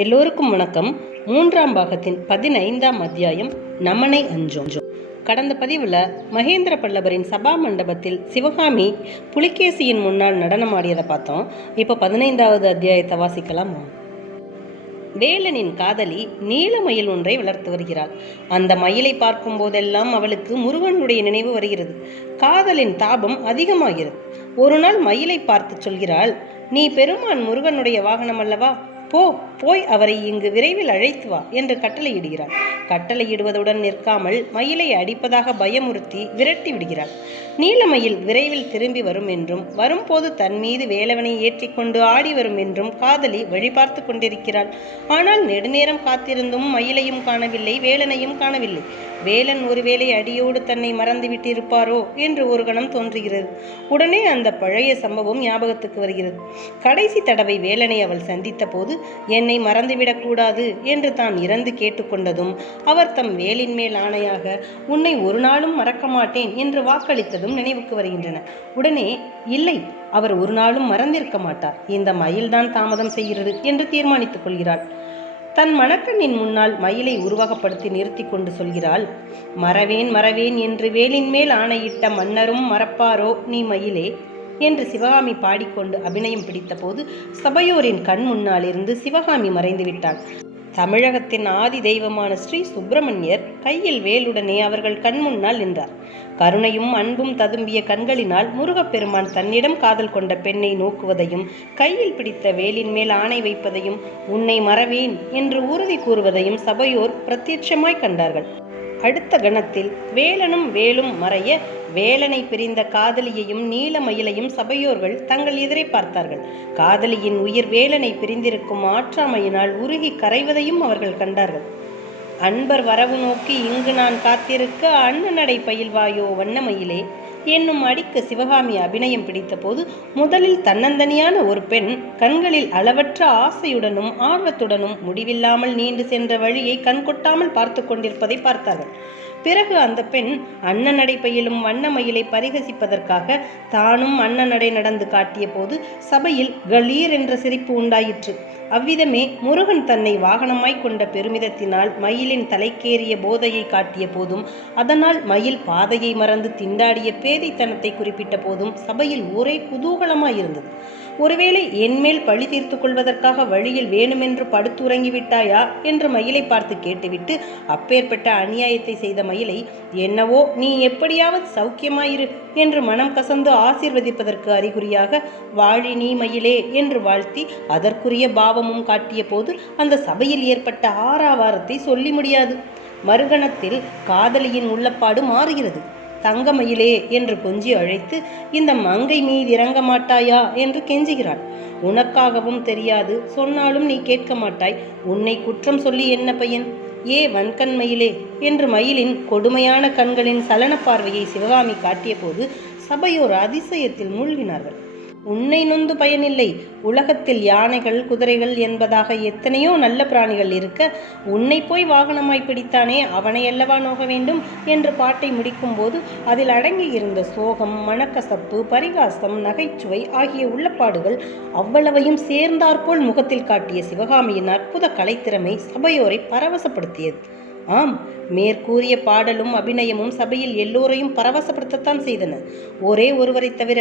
எல்லோருக்கும் வணக்கம். 3ஆம் பாகத்தின் 15ஆம் அத்தியாயம் நமனை அஞ்சோம். கடந்த பதிவில் மகேந்திர பல்லவரின் சபா மண்டபத்தில் சிவகாமி புலிகேசியின் முன்னால் நடனமாடியதை பார்த்தோம். இப்போ 15வது அத்தியாயத்தை வாசிக்கலாம். வேலனின் காதலி நீல மயில் ஒன்றை வளர்த்து வருகிறாள். அந்த மயிலை பார்க்கும் போதெல்லாம் அவளுக்கு முருகனுடைய நினைவு வருகிறது. காதலின் தாபம் அதிகமாகிறது. ஒரு நாள் மயிலை பார்த்து சொல்கிறாள், நீ பெருமான் முருகனுடைய வாகனம் அல்லவா, போய் அவரை இங்கு விரைவில் அழைத்து வா என்று கட்டளையிடுகிறாள். கட்டளையிடுவதுடன் நிற்காமல் மயிலை அடிப்பதாக பயமுறுத்தி விரட்டி விடுகிறாள். நீலமயில் விரைவில் திரும்பி வரும் என்றும் வரும்போது தன் மீது வேலவனை ஏற்றிக்கொண்டு ஆடி வரும் என்றும் காதலி வழிபார்த்து கொண்டிருக்கிறாள். ஆனால் நெடுநேரம் காத்திருந்தும் மயிலையும் காணவில்லை, வேலனையும் காணவில்லை. வேலன் ஒருவேளை அடியோடு தன்னை மறந்து விட்டிருப்பாரோ என்று ஒரு கணம் தோன்றுகிறது. உடனே அந்த பழைய சம்பவம் ஞாபகத்துக்கு வருகிறது. கடைசி தடவை வேலனை அவள் சந்தித்த போது என்னை மறந்துவிடக்கூடாது என்று தான் இறந்து கேட்டுக்கொண்டதும் அவர் தம் வேலின் மேல் ஆணையாக உன்னை ஒரு நாளும் மறக்க மாட்டேன் என்று வாக்களித்ததும் நினைவுக்கு வருகின்றன. உடனே இல்லை, அவர் ஒரு நாளும் மறந்திருக்க மாட்டார், இந்த மயில்தான் தாமதம் செய்கிறது என்று தீர்மானித்துக் கொள்கிறாள். தன் மணக்கண்ணின் முன்னால் மயிலை உருவகப்படுத்தி நிறுத்தி கொண்டு சொல்கிறாள், மறவேன் என்று வேலின் மேல் ஆணையிட்ட மன்னரும் மறப்பாரோ நீ மயிலே என்று சிவகாமி பாடிக்கொண்டு அபிநயம் பிடித்த போது சபையோரின் கண் முன்னால் இருந்து சிவகாமி மறைந்து விட்டாள். தமிழகத்தின் ஆதி தெய்வமான ஸ்ரீ சுப்பிரமணியர் கையில் வேலுடனே அவர்கள் கண் முன்னால் நின்றார். கருணையும் அன்பும் ததும்பிய கண்களினால் முருகப்பெருமான் தன்னிடம் காதல் கொண்ட பெண்ணை நோக்குவதையும் கையில் பிடித்த வேலின் மேல் ஆணை வைப்பதையும் உன்னை மறவேன் என்று உறுதி கூறுவதையும் சபையோர் பிரத்யட்சமாய் கண்டார்கள். அடுத்த கணத்தில் வேலனும் வேலும் மறைய வேலனை பிரிந்த காதலியையும் நீலமயிலையும் சபையோர்கள் தங்கள் எதிரே பார்த்தார்கள். காதலியின் உயிர் வேலனை பிரிந்திருக்கும் ஆற்றாமையினால் உருகி கரைவதையும் அவர்கள் கண்டார்கள். அன்பர் வரவு நோக்கி இங்கு நான் காத்திருக்க அண்ணனடை பயில்வாயோ வண்ணமயிலே என்னும் அடிக்க சிவகாமி அபிநயம் பிடித்த போது முதலில் தன்னந்தனியான ஒரு பெண் கண்களில் அளவற்ற ஆசையுடனும் ஆர்வத்துடனும் முடிவில்லாமல் நீண்டு சென்ற வழியை கண்கொட்டாமல் பார்த்து கொண்டிருப்பதை பார்த்தார்கள். பிறகு அந்த பெண் அண்ணனடை பயிலும் வண்ணமயிலை பரிகசிப்பதற்காக தானும் அண்ணனடை நடந்து காட்டிய போது சபையில் கலீர் என்ற சிரிப்பு உண்டாயிற்று. அவ்விதமே முருகன் தன்னை வாகனமாய் கொண்ட பெருமிதத்தினால் மயிலின் தலைக்கேறிய போதையை காட்டிய போதும் அதனால் மயில் பாதையை மறந்து திண்டாடிய பேதைத்தனத்தை குறிப்பிட்ட போதும் சபையில் ஒரே குதூகலமாயிருந்தது. ஒருவேளை என்மேல் பழி தீர்த்து கொள்வதற்காக வழியில் வேணுமென்று படுத்துறங்கிவிட்டாயா என்று மயிலை பார்த்து கேட்டுவிட்டு அப்பேற்பட்ட அநியாயத்தை செய்த மயிலை என்னவோ நீ எப்படியாவது சௌக்கியமாயிரு என்று மனம் கசந்து ஆசீர்வதிப்பதற்கு அறிகுறியாக வாழி நீ மயிலே என்று வாழ்த்தி அதற்குரிய பாவமும் காட்டிய போது அந்த சபையில் ஏற்பட்ட ஆறாவாரத்தை சொல்லி முடியாது. மறுகணத்தில் காதலியின் உள்ளப்பாடு மாறுகிறது. தங்கமயிலே என்று கொஞ்சி அழைத்து இந்த மங்கை மீது இறங்க மாட்டாயா என்று கெஞ்சுகிறாள். உனக்காகவும் தெரியாது, சொன்னாலும் நீ கேட்க மாட்டாய், உன்னை குற்றம் சொல்லி என்ன பையன், வன்கண் மயிலே என்று மயிலின் கொடுமையான கண்களின் சலன பார்வையை சிவகாமி காட்டிய போது சபையோர் அதிசயத்தில் மூழ்கினார்கள். உன்னை நொந்து பயனில்லை, உலகத்தில் யானைகள் குதிரைகள் என்பதாக எத்தனையோ நல்ல பிராணிகள் இருக்க உன்னை போய் வாகனமாய் பிடித்தானே அவனை அல்லவா நோக வேண்டும் என்று பாட்டை முடிக்கும் போது அதில் அடங்கியிருந்த சோகம், மனக்கசப்பு, பரிகாசம், நகைச்சுவை ஆகிய உள்ளப்பாடுகள் அவ்வளவையும் சேர்ந்தாற்போல் முகத்தில் காட்டிய சிவகாமியின் அற்புத கலைத்திறமை சபையோரை பரவசப்படுத்தியது. ஆம், மேற்கூறிய பாடலும் அபிநயமும் சபையில் எல்லோரையும் பரவசப்படுத்தத்தான் செய்தன, ஒரே ஒருவரை தவிர.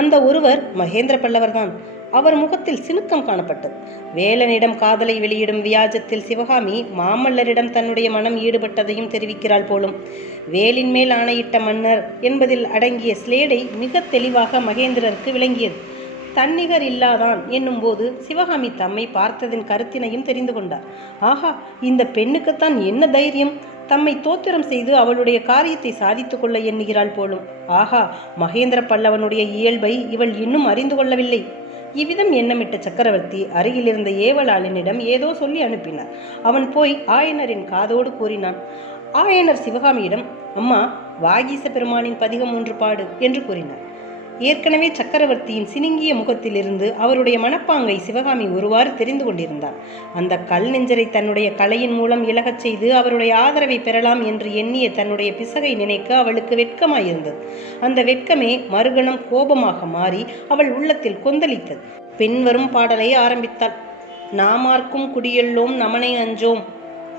அந்த ஒருவர் மகேந்திர பல்லவர்தான். அவர் முகத்தில் சினுக்கம் காணப்பட்டது. வேலனிடம் காதலை வெளியிடும் வியாஜத்தில் சிவகாமி மாமல்லரிடம் தன்னுடைய மனம் ஈடுபட்டதையும் தெரிவிக்கிறாள் போலும். வேலின் மேல் ஆணையிட்ட மன்னர் என்பதில் அடங்கிய ஸ்லேடை மிக தெளிவாக மகேந்திரருக்கு விளங்கியது. தன்னிகர் இல்லாதான் என்னும் போது சிவகாமி தம்மை பார்த்ததின் கருத்தினையும் தெரிந்து கொண்டார். ஆஹா, இந்த பெண்ணுக்குத்தான் என்ன தைரியம், தம்மை தோத்திரம் செய்து அவளுடைய காரியத்தை சாதித்துக் கொள்ள எண்ணுகிறாள் போலும். ஆஹா, மகேந்திர பல்லவனுடைய இயல்பை இவள் இன்னும் அறிந்து கொள்ளவில்லை. இவ்விதம் எண்ணமிட்ட சக்கரவர்த்தி அருகில் இருந்த ஏவலாளனிடம் ஏதோ சொல்லி அனுப்பினார். அவன் போய் ஆயனரின் காதோடு கூறினான். ஆயனர் சிவகாமியிடம், அம்மா, வாகீச பெருமானின் பதிகம் 1 பாடு என்று கூறினார். ஏற்கனவே சக்கரவர்த்தியின் சினுங்கிய முகத்திலிருந்து அவருடைய மனப்பாங்கை சிவகாமி ஒருவாறு தெரிந்து கொண்டிருந்தார். அந்த கல் நெஞ்சரை தன்னுடைய கலையின் மூலம் இலகச் செய்து அவருடைய ஆதரவை பெறலாம் என்று எண்ணிய தன்னுடைய பிசகை நினைக்க அவளுக்கு வெட்கமாயிருந்தது. அந்த வெட்கமே மறுகணம் கோபமாக மாறி அவள் உள்ளத்தில் கொந்தளித்தது. பின்வரும் பாடலை ஆரம்பித்தாள். நாமார்க்கும் குடியெல்லோம் நமனை அஞ்சோம்.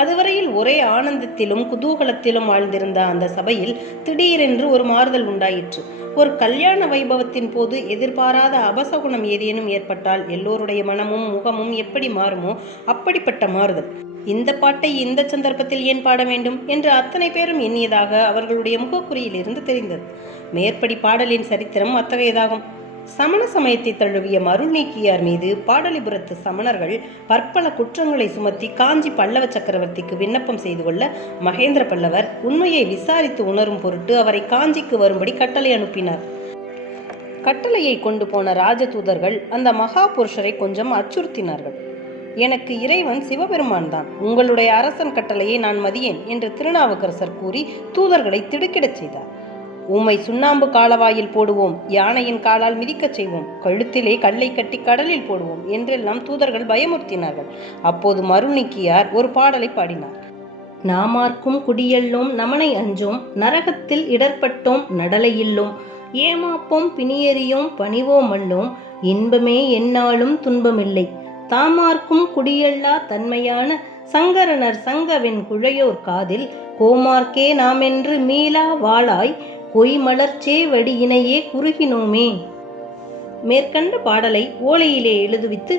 அதுவரையில் ஒரே ஆனந்தத்திலும் குதூகலத்திலும் வாழ்ந்திருந்த அந்த சபையில் திடீரென்று ஒரு மாறுதல் உண்டாயிற்று. ஒரு கல்யாண வைபவத்தின் போது எதிர்பாராத அபசகுணம் ஏதேனும் ஏற்பட்டால் எல்லோருடைய மனமும் முகமும் எப்படி மாறுமோ அப்படிப்பட்ட மாறுதல். இந்த பாட்டை இந்த சந்தர்ப்பத்தில் ஏன் பாட வேண்டும் என்று அத்தனை பேரும் எண்ணியதாக அவர்களுடைய முகக்குறியில் இருந்து தெரிந்தது. மேற்படி பாடலின் சரித்திரம் அத்தகையதாகும். சமண சமயத்தை தழுவிய மருள் நீக்கியார் மீது பாடலிபுரத்து சமணர்கள் பற்பல குற்றங்களை சுமத்தி காஞ்சி பல்லவ சக்கரவர்த்திக்கு விண்ணப்பம் செய்து கொள்ள மகேந்திர பல்லவர் உண்மையை விசாரித்து உணரும் பொருட்டு அவரை காஞ்சிக்கு வரும்படி கட்டளை அனுப்பினார். கட்டளையை கொண்டு போன ராஜதூதர்கள் அந்த மகா புருஷரை கொஞ்சம் அச்சுறுத்தினார்கள். எனக்கு இறைவன் சிவபெருமான் தான், உங்களுடைய அரசன் கட்டளையை நான் மதியேன் என்று திருநாவுக்கரசர் கூறி தூதர்களை திடுக்கிடச் செய்தார். உம்மை சுண்ணாம்பு காலவாயில் போடுவோம், யானையின் காலால் மிதிக்கச் செய்வோம், கழுத்திலே கல்லை கட்டி கடலில் போடுவோம் என்றெல்லாம் தூதர்கள் பயமுறுத்தினார்கள். அப்போது மருள் நீக்கியார் ஒரு பாடலை பாடினார். நாமார்க்கும் குடியெல்லோம் நமனை அஞ்சோம், நரகத்தில் இடர்பட்டோம் நடலையில்லோம், ஏமாப்போம் பிணியெறியோம் பணிவோம் அல்லோம், இன்பமே எந்நாளும் துன்பமில்லை, தாமார்க்கும் குடியெல்லா தன்மையான சங்கரனர் சங்கவென் குழையோர் காதில் கோமார்க்கே நாமென்று மீளா வாளாய் கொய் மலர்ச்சே வடியினையே குறுகினோமே. மேற்கண்ட பாடலை ஓலையிலே எழுதுவித்து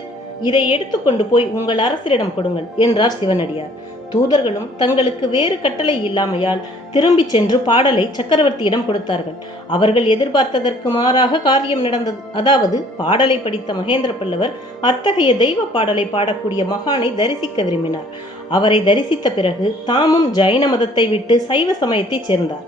இதை எடுத்துக்கொண்டு போய் உங்கள் அரசரிடம் கொடுங்கள் என்றார் சிவனடியார். தூதர்களும் தங்களுக்கு வேறு கட்டளை இல்லாமையால் திரும்பி சென்று பாடலை சக்கரவர்த்தியிடம் கொடுத்தார்கள். அவர்கள் எதிர்பார்த்ததற்கு மாறாக காரியம் நடந்தது. அதாவது பாடலை படித்த மகேந்திர பல்லவர் அத்தகைய தெய்வ பாடலை பாடக்கூடிய மகானை தரிசிக்க விரும்பினார். அவரை தரிசித்த பிறகு தாமும் ஜைன மதத்தை விட்டு சைவ சமயத்தை சேர்ந்தார்.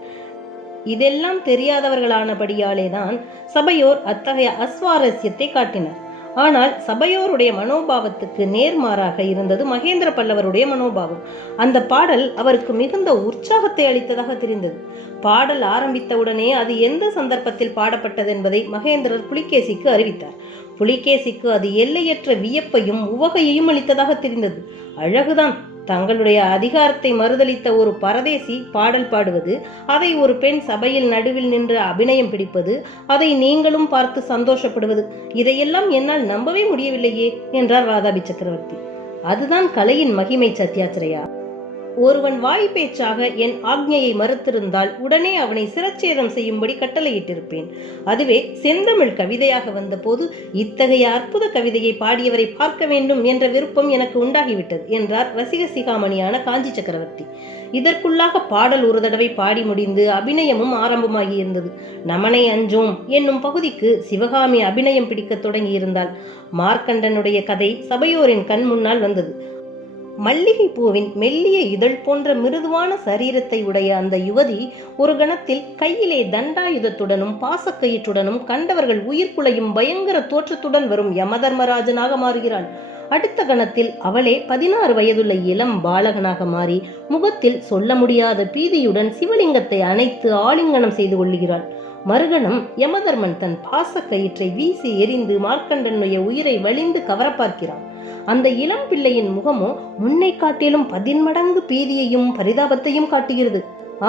இதெல்லாம் தெரியாதவர்களானபடியாலேதான் சபையோர் அத்தகைய அஸ்வாரஸ்யத்தை காட்டினர். ஆனால் சபையோருடைய மனோபாவத்துக்கு நேர்மாறாக இருந்தது மகேந்திர பல்லவருடைய மனோபாவம். அந்த பாடல் அவருக்கு மிகுந்த உற்சாகத்தை அளித்ததாக தெரிந்தது. பாடல் ஆரம்பித்தவுடனே அது எந்த சந்தர்ப்பத்தில் பாடப்பட்டது என்பதை மகேந்திரர் புலிகேசிக்கு அறிவித்தார். புலிகேசிக்கு அது எல்லையற்ற வியப்பையும் உவகையையும் அளித்ததாக தெரிந்தது. அழகுதான். தங்களுடைய அதிகாரத்தை மறுதளித்த ஒரு பரதேசி பாடல் பாடுவது, அதை ஒரு பெண் சபையில் நடுவில் நின்று அபிநயம் பிடிப்பது, அதை நீங்களும் பார்த்து சந்தோஷப்படுவது, இதையெல்லாம் என்னால் நம்பவே முடியவில்லையே என்றார் வாதாபி சக்கரவர்த்தி. அதுதான் கலையின் மகிமை சத்யாச்சிரையா. ஒருவன் வாய் பேச்சாக என் ஆக்ஞையை மறுத்திருந்தால் உடனே அவனை சிரச்சேதம் செய்யும்படி கட்டளையிட்டிருப்பேன். அதுவே செந்தமிழ் கவிதையாக வந்தபோது இத்தகைய அற்புத கவிதையை பாடியவரை பார்க்க வேண்டும் என்ற விருப்பம் எனக்கு உண்டாகிவிட்டது என்றார் ரசிக சிகாமணியான காஞ்சி சக்கரவர்த்தி. இதற்குள்ளாக பாடல் ஒரு தடவை பாடி முடிந்து அபிநயமும் ஆரம்பமாகி இருந்தது. நமனை அஞ்சோம் என்னும் பகுதிக்கு சிவகாமி அபிநயம் பிடிக்க தொடங்கியிருந்தாள். மார்க்கண்டனுடைய கதை சபையோரின் கண் முன்னால் வந்தது. மல்லிகை பூவின் மெல்லிய இதழ் போன்ற மிருதுவான சரீரத்தை உடைய அந்த யுவதி ஒரு கணத்தில் கையிலே தண்டாயுதத்துடனும் பாசக்கயிற்றுடனும் கண்டவர்கள் உயிர்க்குலையும் பயங்கர தோற்றத்துடன் வரும் யமதர்மராஜனாக மாறுகிறாள். அடுத்த கணத்தில் அவளே 16 வயதுள்ள இளம் பாலகனாக மாறி முகத்தில் சொல்ல முடியாத பீதியுடன் சிவலிங்கத்தை அணைத்து ஆலிங்கனம் செய்து கொள்ளுகிறாள். மறுகணம் யமதர்மன் தன் பாசக்கயிற்றை வீசி எரிந்து மார்க்கண்டனுடைய உயிரை வலிந்து கவர பார்க்கிறான். அந்த இளம் பிள்ளையின் முகமோ முன்னை காட்டிலும் 10 மடங்கு பீதியையும் பரிதாபத்தையும் காட்டுகிறது.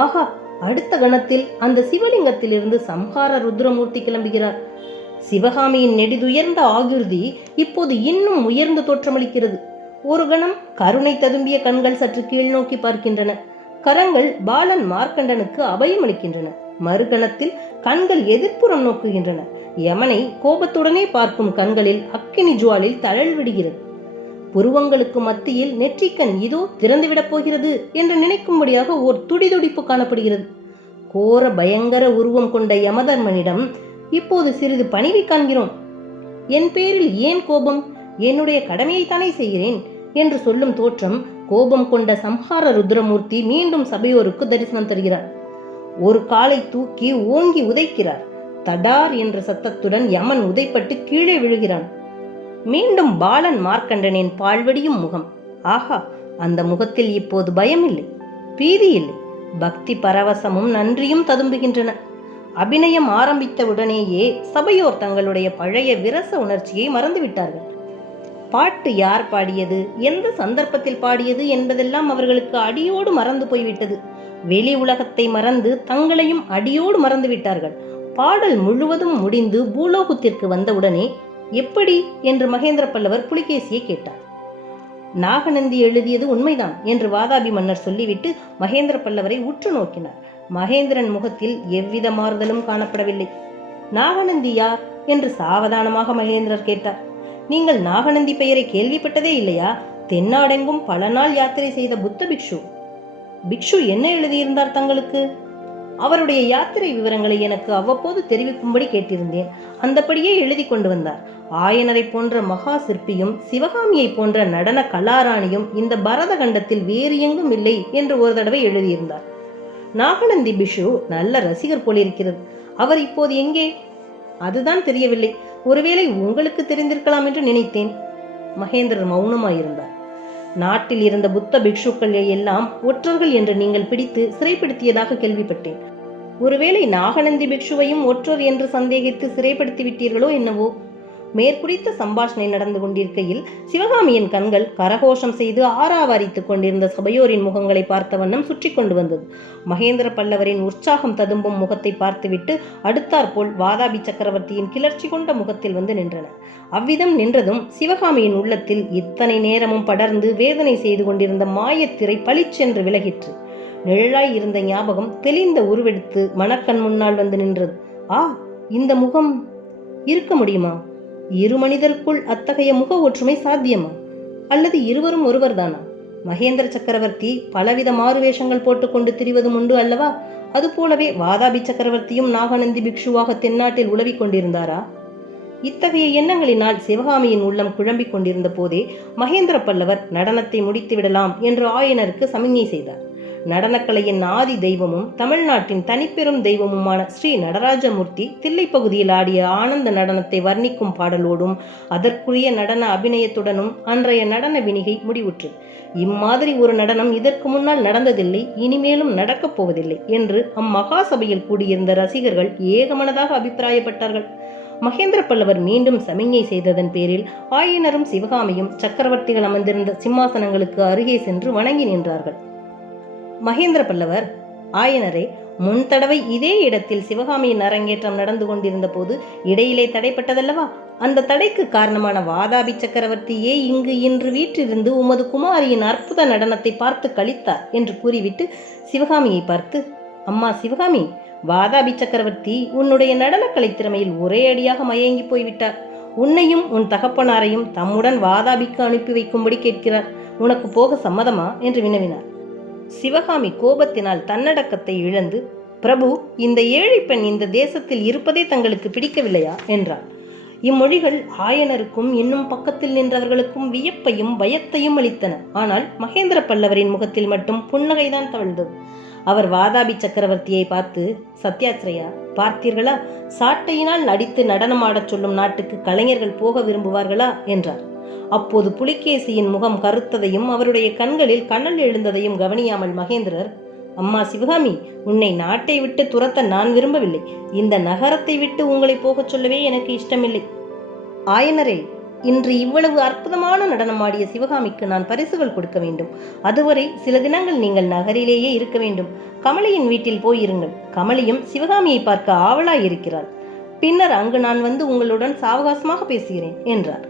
ஆகா, அடுத்த கணத்தில் அந்த சிவலிங்கத்திலிருந்து சம்ஹார ருத்ரமூர்த்தி கிளம்புகிறார். சிவகாமியின் நெடிதுயர்ந்த ஆகிருதி இப்போது இன்னும் உயர்ந்து தோற்றமளிக்கிறது. ஒரு கணம் கருணை ததும்பிய கண்கள் சற்று கீழ் நோக்கி பார்க்கின்றன. கரங்கள் பாலன் மார்க்கண்டனுக்கு அபயம் அளிக்கின்றன. மறுகணத்தில் கண்கள் எதிர்ப்புறம் நோக்குகின்றன. யமனை கோபத்துடனே பார்க்கும் கண்களில் அக்கினி ஜுவாலில் தழல் விடுகிறது. புருவங்களுக்கு மத்தியில் நெற்றிக்கண் இதோ திறந்துவிடப் போகிறது என்று நினைக்கும்படியாக ஓர் துடிதுடிப்பு காணப்படுகிறது. கோர பயங்கர உருவம் கொண்ட யமதர்மனிடம் இப்போது சிறிது பணிவை காண்கிறோம். என் பேரில் ஏன் கோபம்? என்னுடைய கடமையைத்தானே செய்கிறேன் என்று சொல்லும் தோற்றம் கோபம் கொண்ட சம்ஹார ருத்ரமூர்த்தி மீண்டும் சபையோருக்கு தரிசனம் தருகிறார். ஒரு காலை தூக்கி ஓங்கி உதைக்கிறார். தடார் என்ற சத்தத்துடன் யமன் உதைப்பட்டு கீழே விழுகிறான். மீண்டும் பாலன் மார்க்கண்டனின் பால்வடியும் முகம். ஆஹா, அந்த முகத்தில் இப்போது பயம் இல்லை, பீதி இல்லை, பக்தி பரவசமும் நன்றியும் ததும்புகின்றன. அபிநயம் ஆரம்பித்தவுடனேயே சபையோர் தங்களுடைய பழைய விரச உணர்ச்சியை மறந்துவிட்டார்கள். பாட்டு யார் பாடியது, எந்த சந்தர்ப்பத்தில் பாடியது என்பதெல்லாம் அவர்களுக்கு அடியோடு மறந்து போய்விட்டது. வெளி உலகத்தை மறந்து தங்களையும் அடியோடு மறந்து விட்டார்கள். பாடல் முழுவதும் முடிந்து பூலோகத்திற்கு வந்தவுடனே எப்படி என்று மகேந்திர பல்லவர் புலிகேசியை கேட்டார். நாகநந்தி எழுதியது உண்மைதான் என்று வாதாபி மன்னர் சொல்லிவிட்டு மகேந்திர பல்லவரை உற்று நோக்கினார். மகேந்திரன் முகத்தில் எவ்வித மாறுதலும் காணப்படவில்லை. நாகநந்தி யார் என்று சாவதானமாக மகேந்திரர் கேட்டார். நீங்கள் நாகநந்தி பெயரை கேள்விப்பட்டதே இல்லையா? தென்னாடெங்கும் பல நாள் யாத்திரை செய்த புத்த பிக்ஷு. பிக்ஷு என்ன எழுதியிருந்தார் தங்களுக்கு? அவருடைய யாத்திரை விவரங்களை எனக்கு அவ்வப்போது தெரிவிக்கும்படி கேட்டிருந்தேன். அந்தபடியே எழுதி கொண்டு வந்தார். ஆயனரை போன்ற மகா சிற்பியும் சிவகாமியை போன்ற நடன கலாராணியும் இந்த பரத கண்டத்தில் வேறு எங்கும் இல்லை என்று ஒரு தடவை எழுதியிருந்தார். நாகநந்தி பிக்ஷு நல்ல ரசிகர் போலிருக்கிறது. அவர் இப்போது எங்கே? அதுதான் தெரியவில்லை. ஒருவேளை உங்களுக்கு தெரிந்திருக்கலாம் என்று நினைத்தேன். மகேந்திரர் மௌனமாயிருந்தார். நாட்டில் இருந்த புத்த பிக்ஷுக்களை எல்லாம் ஒற்றர்கள் என்று நீங்கள் பிடித்து சிறைப்படுத்தியதாக கேள்விப்பட்டேன். ஒருவேளை நாகநந்தி பிக்ஷுவையும் ஒற்றர் என்று சந்தேகித்து சிறைப்படுத்தி விட்டீர்களோ என்னவோ? மேற்குறித்த சம்பாஷணை நடந்து கொண்டிருக்கையில் சிவகாமியின் கண்கள் கரகோஷம் செய்து ஆராவாரித்துக் கொண்டிருந்த சபையோரின் முகங்களை பார்த்த வண்ணம் சுற்றி கொண்டு வந்தது. மகேந்திர பல்லவரின் உற்சாகம் ததும்பும் முகத்தை பார்த்துவிட்டு அடுத்தாற்போல் வாதாபி சக்கரவர்த்தியின் கிளர்ச்சி கொண்ட முகத்தில் வந்து நின்றன. அவ்விதம் நின்றதும் சிவகாமியின் உள்ளத்தில் இத்தனை நேரமும் படர்ந்து வேதனை செய்து கொண்டிருந்த மாயத்திரை பளிச்சென்று விலகிற்று. நிழலாய் இருந்த ஞாபகம் தெளிந்த உருவெடுத்து மனக்கண் முன்னால் வந்து நின்றது. ஆ, இந்த முகம் இருக்க முடியுமா? இரு மனிதருக்குள் அத்தகைய முக ஒற்றுமை சாத்தியமா? அல்லது இருவரும் ஒருவர்தானா? மகேந்திர சக்கரவர்த்தி பலவித மாறுவேஷங்கள் போட்டுக்கொண்டு திரிவதும் உண்டு அல்லவா? அதுபோலவே வாதாபி சக்கரவர்த்தியும் நாகநந்தி பிக்ஷுவாக தென்னாட்டில் உலவிக் கொண்டிருந்தாரா? இத்தகைய எண்ணங்களினால் சிவகாமியின் உள்ளம் குழம்பிக் கொண்டிருந்த போதே மகேந்திர பல்லவர் நடனத்தை முடித்து விடலாம் என்று ஆயனருக்கு சமிஞ்ஞை செய்தார். நடனக்கலையின் ஆதி தெய்வமும் தமிழ்நாட்டின் தனிப்பெரும் தெய்வமுமான ஸ்ரீ நடராஜமூர்த்தி தில்லைப்பகுதியில் ஆடிய ஆனந்த நடனத்தை வர்ணிக்கும் பாடலோடும் அதற்குரிய நடன அபிநயத்துடனும் அன்றைய நடன வினிகை முடிவுற்றது. இம்மாதிரி ஒரு நடனம் இதற்கு முன்னால் நடந்ததில்லை, இனிமேலும் நடக்கப் போவதில்லை என்று அம்மகா சபையில் கூடியிருந்த ரசிகர்கள் ஏகமனதாக அபிப்பிராயப்பட்டார்கள். மகேந்திர பல்லவர் மீண்டும் சமிஞ்ஞை செய்ததன் பேரில் ஆயனரும் சிவகாமியும் சக்கரவர்த்திகள் அமர்ந்திருந்த சிம்மாசனங்களுக்கு அருகே சென்று வணங்கி நின்றார்கள். மகேந்திர பல்லவர், ஆயனரே, முன் தடவை இதே இடத்தில் சிவகாமியின் அரங்கேற்றம் நடந்து கொண்டிருந்த போது இடையிலே தடைப்பட்டதல்லவா? அந்த தடைக்கு காரணமான வாதாபி சக்கரவர்த்தியே இங்கு இன்று வீற்றிருந்து உமது குமாரியின் அற்புத நடனத்தை பார்த்து களித்தார் என்று கூறிவிட்டு சிவகாமியை பார்த்து, அம்மா சிவகாமி, வாதாபி சக்கரவர்த்தி உன்னுடைய நடனக்கலை திறமையில் ஒரே அடியாக மயங்கி போய்விட்டார். உன்னையும் உன் தகப்பனாரையும் தம்முடன் வாதாபிக்கு அனுப்பி வைக்கும்படி கேட்கிறார். உனக்கு போக சம்மதமா என்று வினவினார். சிவகாமி கோபத்தினால் தன்னடக்கத்தை இழந்து, பிரபு, இந்த ஏழை பெண் இந்த தேசத்தில் இருப்பதே தங்களுக்கு பிடிக்கவில்லையா என்றாள். இம்மொழிகள் ஆயனருக்கும் இன்னும் பக்கத்தில் நின்றவர்களுக்கும் வியப்பையும் பயத்தையும் அளித்தன. ஆனால் மகேந்திர பல்லவரின் முகத்தில் மட்டும் புன்னகைதான் தவழ்ந்தது. அவர் வாதாபி சக்கரவர்த்தியை பார்த்து, சத்யாத்ரயா, பார்த்தீர்களா? சாட்டையினால் அடித்து நடனமாடச் சொல்லும் நாட்டுக்கு கலைஞர்கள் போக விரும்புவார்களா என்றார். அப்போது புலிகேசியின் முகம் கருத்ததையும் அவருடைய கண்களில் கனல் எழுந்ததையும் கவனியாமல் மகேந்திரர், அம்மா சிவகாமி, உன்னை நாட்டை விட்டு துரத்த நான் விரும்பவில்லை. இந்த நகரத்தை விட்டு உங்களை போகச் சொல்லவே எனக்கு இஷ்டமில்லை. ஆயனரே, இன்று இவ்வளவு அற்புதமான நடனமாடிய சிவகாமிக்கு நான் பரிசுகள் கொடுக்க வேண்டும். அதுவரை சில தினங்கள் நீங்கள் நகரிலேயே இருக்க வேண்டும். கமலியின் வீட்டில் போயிருங்கள். கமலியும் சிவகாமியை பார்க்க ஆவலாயிருக்கிறாள். பின்னர் அங்கு நான் வந்து உங்களுடன் சாவகாசமாக பேசுகிறேன் என்றார்.